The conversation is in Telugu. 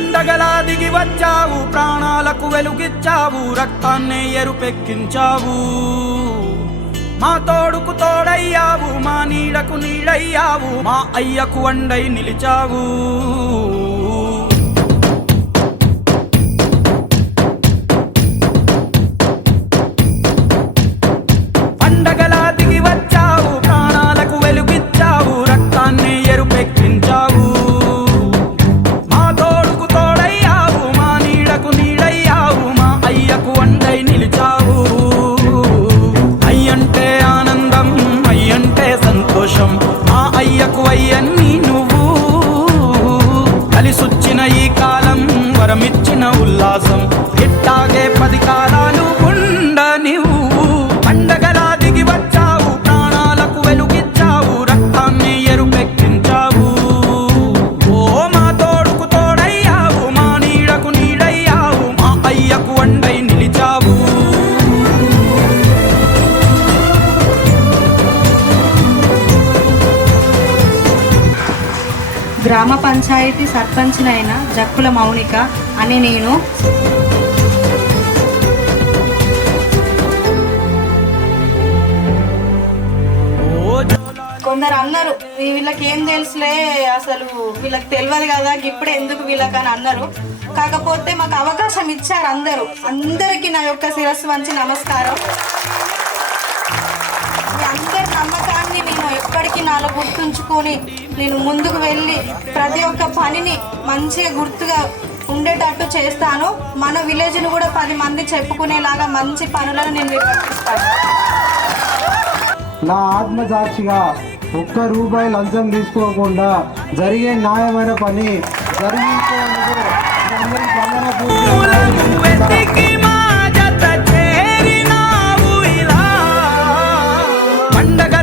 పండగలా దిగి వచ్చావు, ప్రాణాలకు వెలుగిచ్చావు, రక్తాన్నే ఎరుపెక్కించావు. మా తోడుకు తోడయ్యావు, మా నీడకు నీడయ్యావు, మా అయ్యకు అండై నిలిచావు. పండగలా దిగి వచ్చావు, ప్రాణాలకు వెలుగిచ్చావు, రక్తాన్ని ఎరుపెక్కించావు. మా తోడుకు తోడయ్యావు, మా నీడకు నీడయ్యావు, మా అయ్యకు అండై నిలిచావు. అయ్యంటే ఆనందం, అయ్యంటే సంతోషం, మా అయ్యకు అయ్యన్ని నువ్వు. కలిసొచ్చిన ఈ కాలం వరమిచ్చిన ఉల్లాసం, ఇట్టాగే 10 కాలాలు ఉండనివ్వు. పండగలా దిగి వచ్చావు, ప్రాణాలకు వెలుగిచ్చావు, రక్తాన్ని ఎరుపెక్కించావు. ఓ మా తోడుకు తోడయ్యావు, మా నీడకు నీడయ్యావు, మా అయ్యకు అండై నిలిచావు. గ్రామ పంచాయతీ సర్పంచ్నైన జక్కుల మౌనిక అని నేను కొందరు అన్నారు, వీళ్ళకి ఏం తెలుసులే, అసలు వీళ్ళకి తెలియదు కదా, ఇప్పుడు ఎందుకు వీళ్ళకని అన్నారు. కాకపోతే మాకు అవకాశం ఇచ్చారు అందరికీ నా యొక్క శిరస్సు వంచి నమస్కారం. మీ అందరి నమ్మకాన్ని నేను ఎప్పటికీ నాలో గుర్తుంచుకొని నేను ముందుకు వెళ్ళి ప్రతి ఒక్క పనిని మంచిగా గుర్తుగా ఉండేటట్టు చేస్తాను. మన విలేజ్ను కూడా 10 మంది చెప్పుకునేలాగా మంచి పనులను నేను నిర్వర్తిస్తాను. నా ఆత్మసాక్షిగా ₹1 లంచం తీసుకోకుండా జరిగే న్యాయమైన పని జరిగించేందుకు పండగ